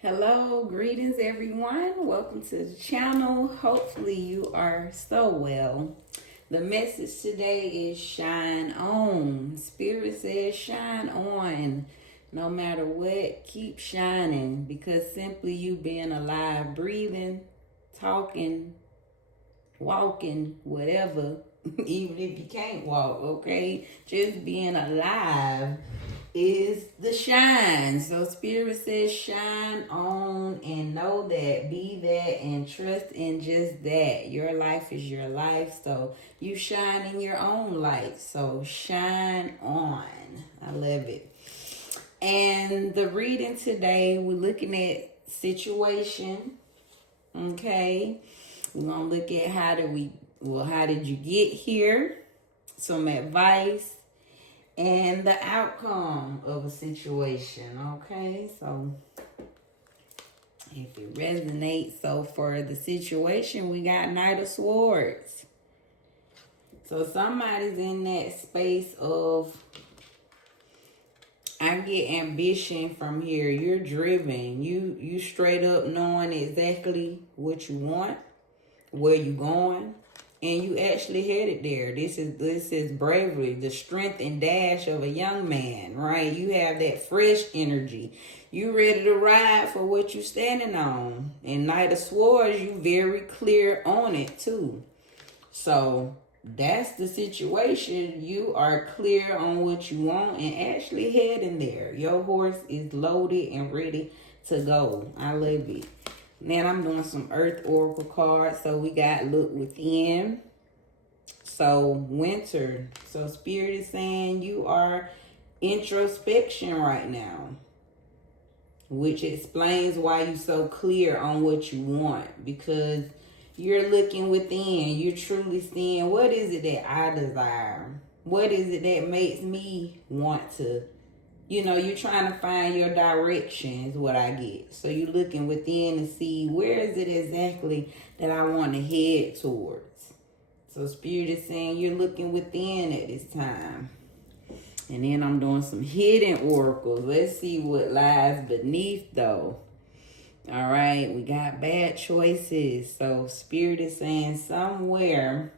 Hello, greetings everyone. Welcome to the channel. Hopefully you are so well. The message today is shine on. Spirit says shine on. No matter what, keep shining because simply you being alive, breathing, talking, walking, whatever, even if you can't walk, okay? Just being alive is the shine. So Spirit says shine on and know that, be that, and trust in just that. Your life is your life. So you shine in your own light. So shine on. I love it. And the reading today, we're looking at situation. Okay. We're gonna look at how did you get here? Some advice and the outcome of a situation. Okay, so if it resonates, so for the situation, we got Knight of Swords. So somebody's in that space of, I get ambition from here. You're driven. You straight up knowing exactly what you want, where you going, and you actually headed there. This is bravery, the strength and dash of a young man, right? You have that fresh energy. You ready to ride for what you standing on. And Knight of Swords, you very clear on it too. So that's the situation. You are clear on what you want and actually heading there. Your horse is loaded and ready to go. I love it. Then I'm doing some Earth Oracle cards. So we got Look Within. So Winter. So Spirit is saying you are introspection right now, which explains why you're so clear on what you want, because you're looking within. You're truly seeing, what is it that I desire? What is it that makes me want to, you're trying to find your direction is what I get. So you're looking within to see, where is it exactly that I want to head towards? So Spirit is saying you're looking within at this time. And then I'm doing some hidden oracles. Let's see what lies beneath though. All right, we got bad choices. So Spirit is saying somewhere,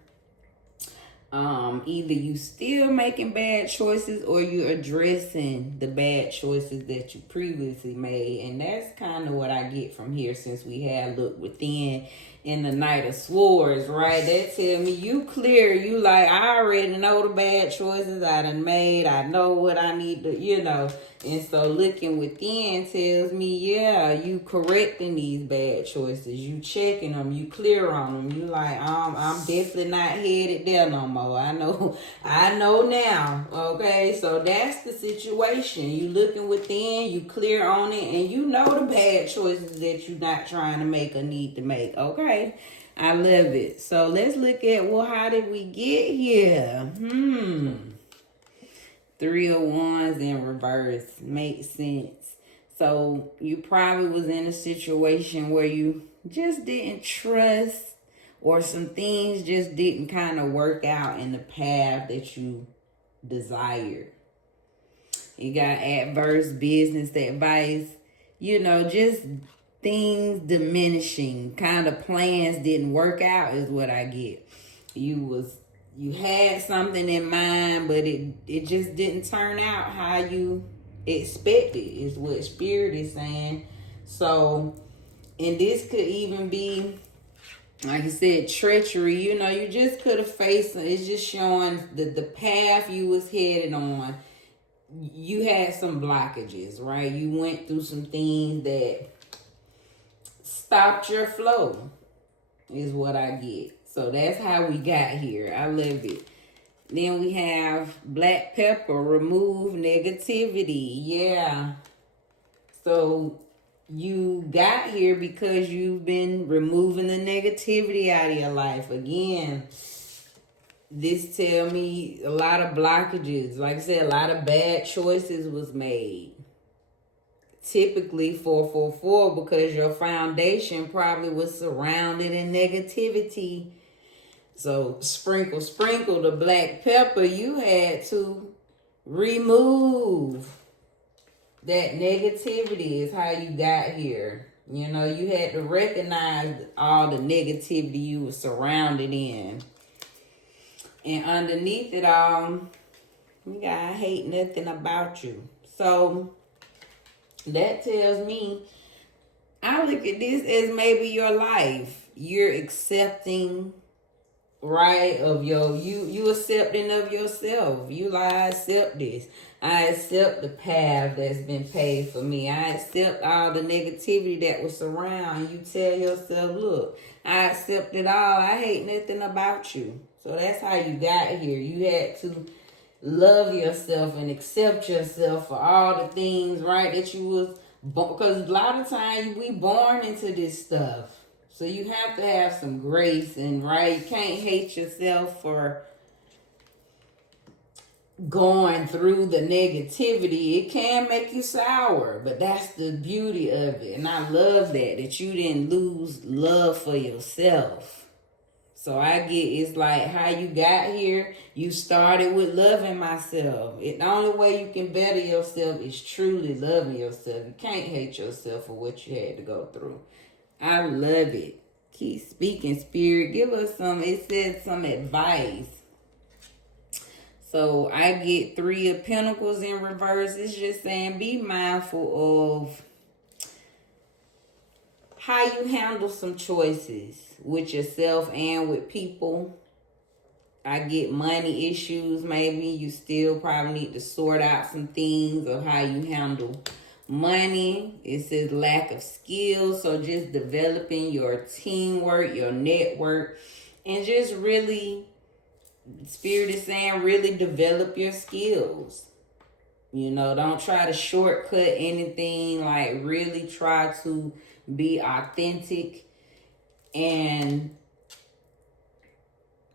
either you still making bad choices or you addressing the bad choices that you previously made. And that's kind of what I get from here, since we had Look Within in the Knight of Swords, right? That tell me you clear. You like, I already know the bad choices I done made. I know what I need to. And so looking within tells me, yeah, you correcting these bad choices. You checking them. You clear on them. You like, I'm definitely not headed there no more. I know now. Okay, so that's the situation. You looking within. You clear on it, and you know the bad choices that you're not trying to make or need to make. Okay, I love it. So let's look at, well, how did we get here? Three of Wands in reverse makes sense. So you probably was in a situation where you just didn't trust, or some things just didn't kind of work out in the path that you desired. You got adverse business advice, just things diminishing, kind of plans didn't work out is what I get. You had something in mind, but it just didn't turn out how you expected, is what Spirit is saying. So, and this could even be, like I said, treachery. You just could have faced, it's just showing the path you was headed on. You had some blockages, right? You went through some things that stopped your flow, is what I get. So that's how we got here. I love it. Then we have black pepper, remove negativity. Yeah. So you got here because you've been removing the negativity out of your life. Again, this tell me a lot of blockages. Like I said, a lot of bad choices was made. Typically 444, because your foundation probably was surrounded in negativity. So sprinkle the black pepper. You had to remove that negativity is how you got here. You know, you had to recognize all the negativity you were surrounded in. And underneath it all, you got, I hate nothing about you. So that tells me, I look at this as maybe your life. You're accepting, right, of you accepting of yourself. You like, I accept this. I accept the path that's been paved for me. I accept all the negativity that was around. You tell yourself, look, I accept it all. I hate nothing about you. So that's how you got here. You had to love yourself and accept yourself for all the things, right, that you was, because a lot of times we born into this stuff. So you have to have some grace, and right, you can't hate yourself for going through the negativity. It can make you sour, but that's the beauty of it. And I love that you didn't lose love for yourself. So I get, it's like how you got here. You started with loving myself. The only way you can better yourself is truly loving yourself. You can't hate yourself for what you had to go through. I love it. Keep speaking, Spirit. Give us some, it says some advice. So I get 3 of Pentacles in reverse. It's just saying be mindful of how you handle some choices with yourself and with people. I get money issues. Maybe you still probably need to sort out some things of how you handle money. It says lack of skills. So just developing your teamwork, your network, and just really, Spirit is saying, really develop your skills. You know, don't try to shortcut anything. Like, really try to be authentic. And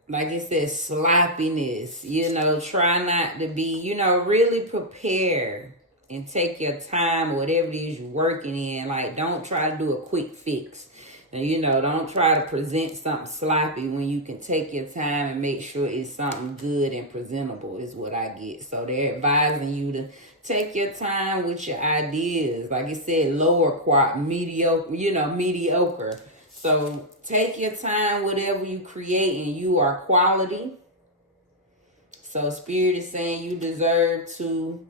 like it says, sloppiness. You know, try not to be, you know, really prepare and take your time, whatever it is you're working in. Like, don't try to do a quick fix. And, you know, don't try to present something sloppy when you can take your time and make sure it's something good and presentable is what I get. So they're advising you to take your time with your ideas. Like it said, mediocre. So take your time, whatever you create, and you are quality. So Spirit is saying you deserve to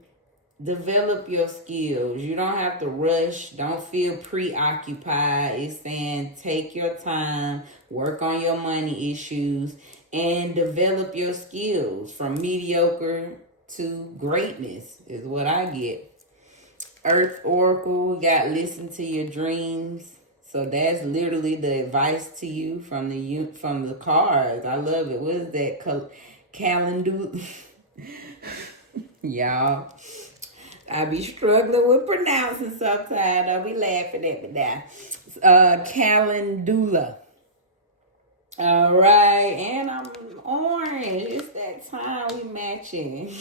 develop your skills. You don't have to rush. Don't feel preoccupied. It's saying take your time, work on your money issues, and develop your skills from mediocre to greatness is what I get. Earth Oracle, we got listen to your dreams. So that's literally the advice to you from the cards. I love it. What is that? Calendar. Y'all, I be struggling with pronouncing sometimes. I'll be laughing at me now. Calendula. All right, and I'm orange. It's that time we matching.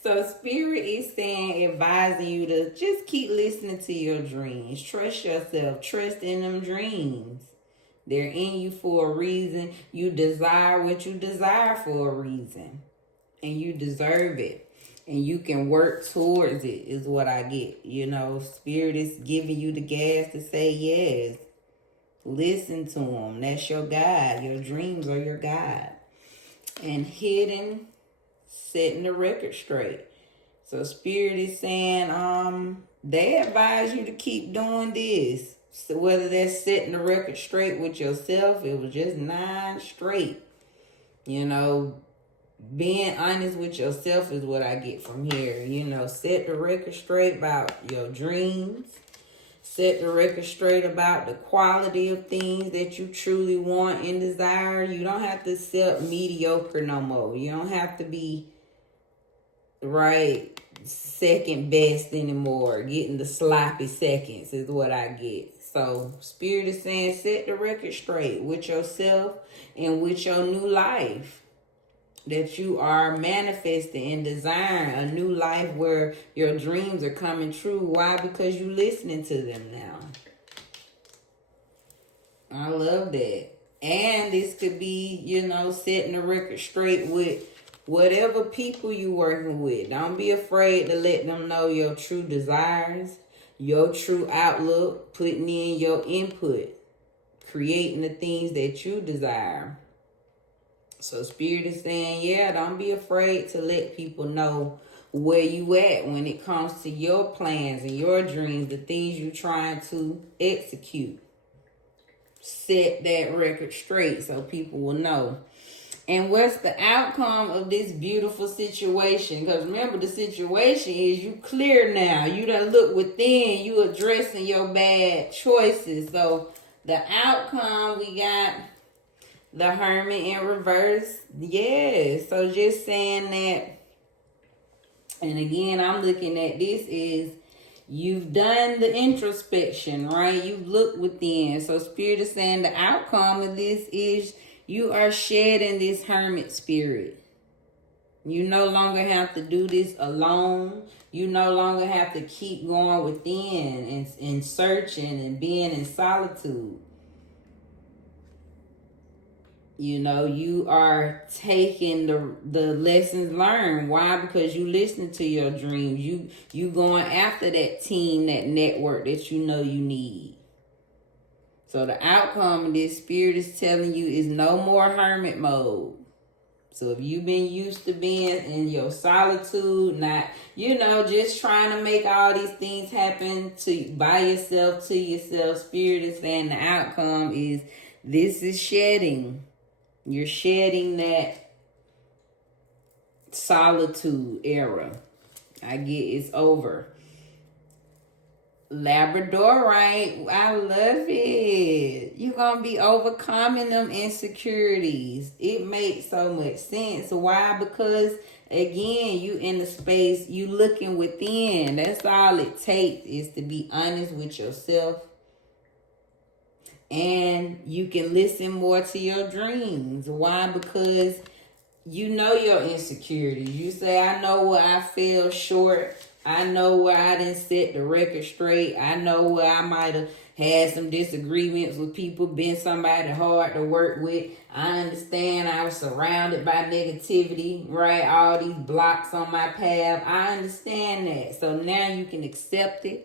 So Spirit is saying, advising you to just keep listening to your dreams. Trust yourself. Trust in them dreams. They're in you for a reason. You desire what you desire for a reason. And you deserve it. And you can work towards it is what I get. You know, Spirit is giving you the gas to say yes. Listen to them. That's your guide. Your dreams are your guide. And hidden, setting the record straight. So Spirit is saying, they advise you to keep doing this. So whether that's setting the record straight with yourself, it was just 9 straight. You know, being honest with yourself is what I get from here. You know, set the record straight about your dreams. Set the record straight about the quality of things that you truly want and desire. You don't have to accept mediocre no more. You don't have to be second best anymore. Getting the sloppy seconds is what I get. So Spirit is saying set the record straight with yourself and with your new life. That you are manifesting and desiring a new life where your dreams are coming true. Why? Because you're listening to them now. I love that. And this could be, you know, setting the record straight with whatever people you working with, don't be afraid to let them know your true desires, your true outlook, putting in your input, creating the things that you desire. So Spirit is saying, yeah, don't be afraid to let people know where you at when it comes to your plans and your dreams, the things you're trying to execute. Set that record straight so people will know. And what's the outcome of this beautiful situation? Because remember, the situation is you clear now. You done look within. You addressing your bad choices. So the outcome, we got the Hermit in reverse. Yes. So just saying that. And again, I'm looking at this is you've done the introspection, right? You've looked within. So Spirit is saying the outcome of this is you are shedding this hermit spirit. You no longer have to do this alone. You no longer have to keep going within and searching and being in solitude. You know, you are taking the lessons learned. Why? Because you listen to your dreams. You going after that team, that network that you know you need. So the outcome of this, Spirit is telling you, is no more hermit mode. So if you've been used to being in your solitude, not, just trying to make all these things happen by yourself, to yourself, Spirit is saying the outcome is this is shedding. You're shedding that solitude era. I get it's over. Labradorite, I love it. You're going to be overcoming them insecurities. It makes so much sense. Why? Because, again, you in the space, you looking within. That's all it takes is to be honest with yourself. And you can listen more to your dreams. Why? Because you know your insecurities. You say, I know where I fell short. I know where I didn't set the record straight. I know where I might have had some disagreements with people, been somebody hard to work with. I understand I was surrounded by negativity, right? All these blocks on my path. I understand that. So now you can accept it.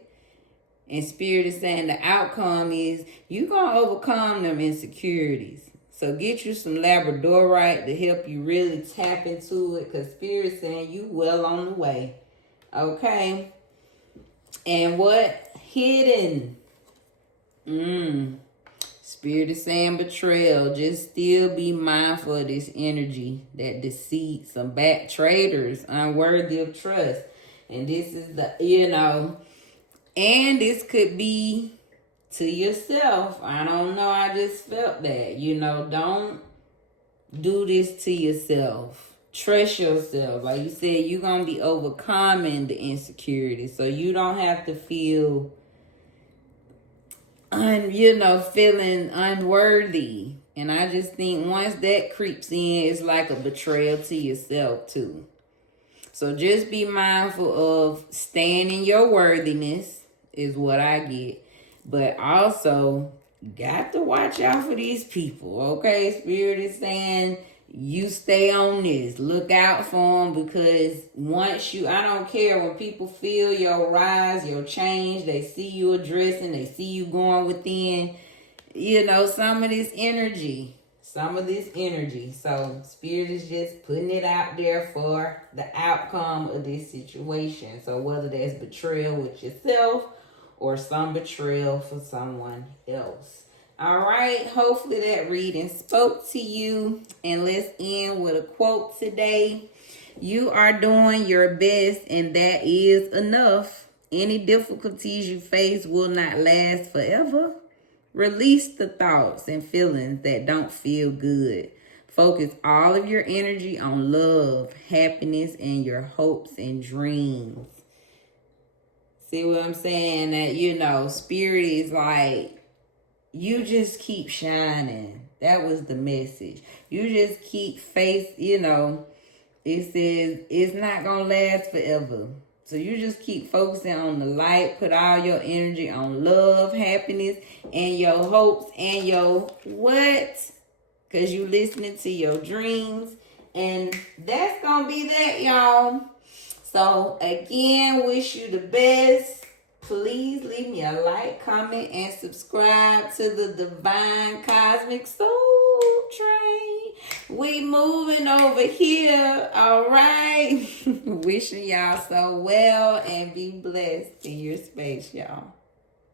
And Spirit is saying the outcome is you're going to overcome them insecurities. So get you some Labradorite to help you really tap into it. Because Spirit is saying you well on the way. Okay. And what? Hidden. Spirit is saying betrayal. Just still be mindful of this energy, that deceit, some back traders, unworthy of trust. And this is and this could be to yourself. I don't know. I just felt that. Don't do this to yourself. Trust yourself. Like you said, you're going to be overcoming the insecurity. So you don't have to feel, feeling unworthy. And I just think once that creeps in, it's like a betrayal to yourself too. So just be mindful of staying in your worthiness is what I get. But also, got to watch out for these people, okay? Spirit is saying you stay on this. Look out for them because I don't care when people feel your rise, your change, they see you addressing, they see you going within, some of this energy. So Spirit is just putting it out there for the outcome of this situation. So whether that's betrayal with yourself or some betrayal for someone else. All right, hopefully that reading spoke to you. And let's end with a quote today. You are doing your best, and that is enough. Any difficulties you face will not last forever. Release the thoughts and feelings that don't feel good. Focus all of your energy on love, happiness, and your hopes and dreams. See what I'm saying? That, Spirit is like, you just keep shining. That was the message. You just keep it says it's not going to last forever. So you just keep focusing on the light. Put all your energy on love, happiness, and your hopes and your what? Because you listening to your dreams And that's gonna be that, y'all. So again, wish you the best. Please leave me a like, comment, and subscribe to the Divine Cosmic Soul Train. We moving over here, all right? Wishing y'all so well and be blessed in your space, y'all.